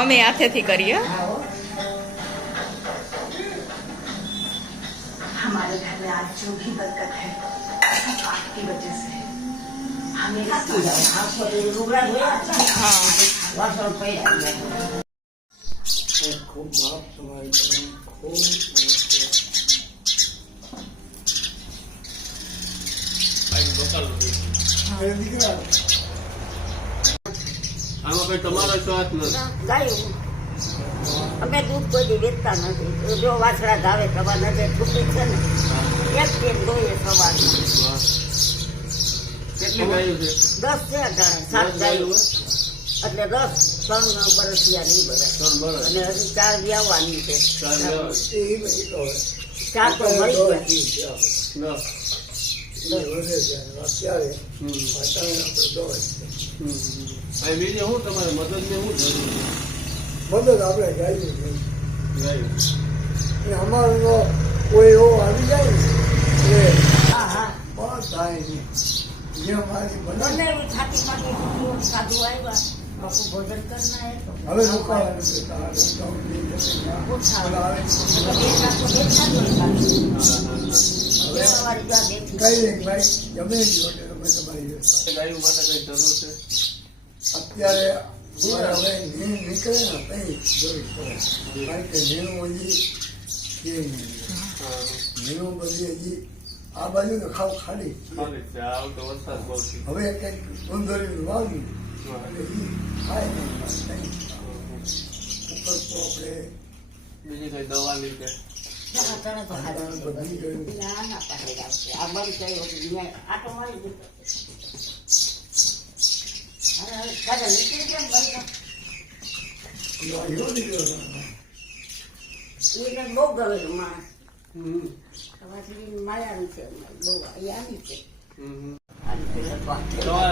અમે હાથેથી કરીએ. हमारे घर में आज जो भी बरकत है सब आपकी वजह से है. हमें खूब बाप तुम्हारी खूब આમાં કઈ તમારો સ્વાદ નથી. અમે દૂધ કોઈ વેચતા નથી. જો વાસડા ધાવે તમારે નજર છૂટી છે ને એક ટેમ જોઈએ સવારમાં. કેટલી ગાયો છે? 10 છે અટાણે 7 ગાયો એટલે 10 3 વર્ષિયા નહીં બધા. અને હજી 4 વ્યાવાની છે. 4 તો મળી ગયા. બીજે હું તમારે મદદ ને હું જરૂર મદદ આપણે ગાયું અમારું તો કોઈ એવો આવી જાય ને બસ થાય નહીં. જે અમારી બંને એવી છાતીમાંથી સાધુ આવ્યા બાપુ ભોજન કરના હવે રોકાવાનું કઈ નહીં ભાઈ ગમે જ તમે તમારી ગાયો માટે કઈ જરૂર છે? અત્યારે હવે નીકળે ને કઈ જોઈ પડે કારણ કે નીણું હજી કે નીણું બધી હજી આ બાજુ તો ખાવ ખાલી હવે કંઈક ગુંદરી વાવ્યું એટલે એ ખાય નહીં ઉપર તો આપણે બીજી કઈ દવા લીધે આટો મારી બહુ ગવેલું માણસ માયાનું છે બહુ આવી છે.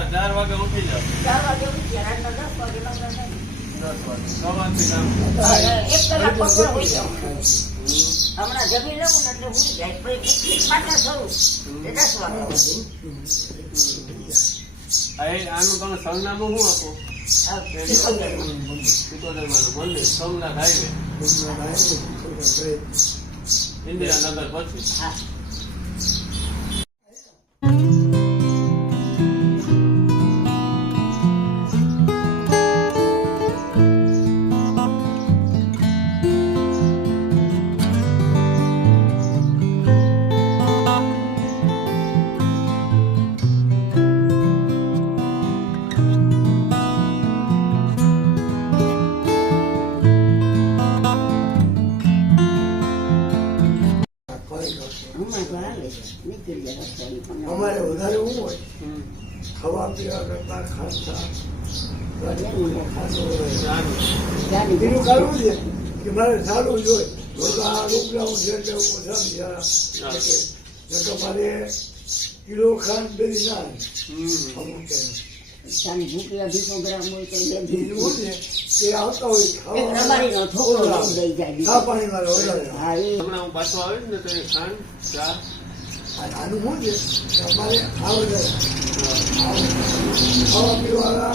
4 વાગે ઉઠી જાવ. 4 વાગે ઉઠી રાતના 10 વાગે લગ્ન થાય. 10 વાગે સવારથી કામ 1 કલાક બપોર હોઈ જાવ. હમણાં જમી લઉં ને એટલે હું જાય પછી પાછા શરૂ 10 વાગે. આનું તમે સરનામું શું આપો? સિકોદર માનું મંદિર સોમનાથ હાઈવે ઇન્દિરાનગર પછી. હા અમારે વધારે એવું હોય ખાવા પીવા કરતા ખાતા એનું કરવું છે કે મારે સારું જોઈએ આ લોકડાઉન છે એટલે ઓછા મારે કિલો ખાંડ બેરી ના અમુક ચાલી ભૂકી 200 ગ્રામ હોય તો તે આવતા હોય ખા પાણીમાં હમણાં હું પાછો આવીશ ને તો ખાંડ ચા આનું શું છે અમારે આવડે ખાવા પીવાના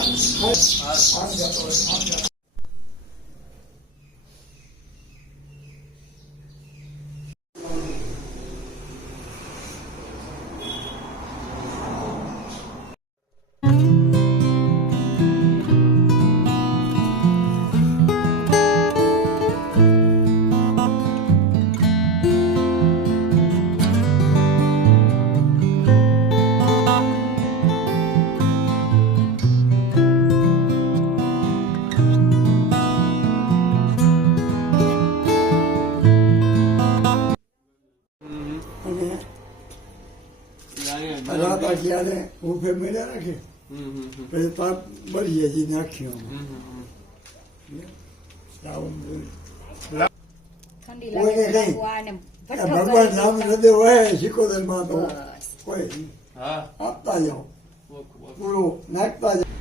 રાત આખી હું ફેર મેળ્યા રાખે પછી પાક બળી હજી નાખ્યો ભગવાન નામ હૃદય હોય સિકોદર માં તો કોઈ આપતા જાઓ પૂરું નાખતા જાઓ.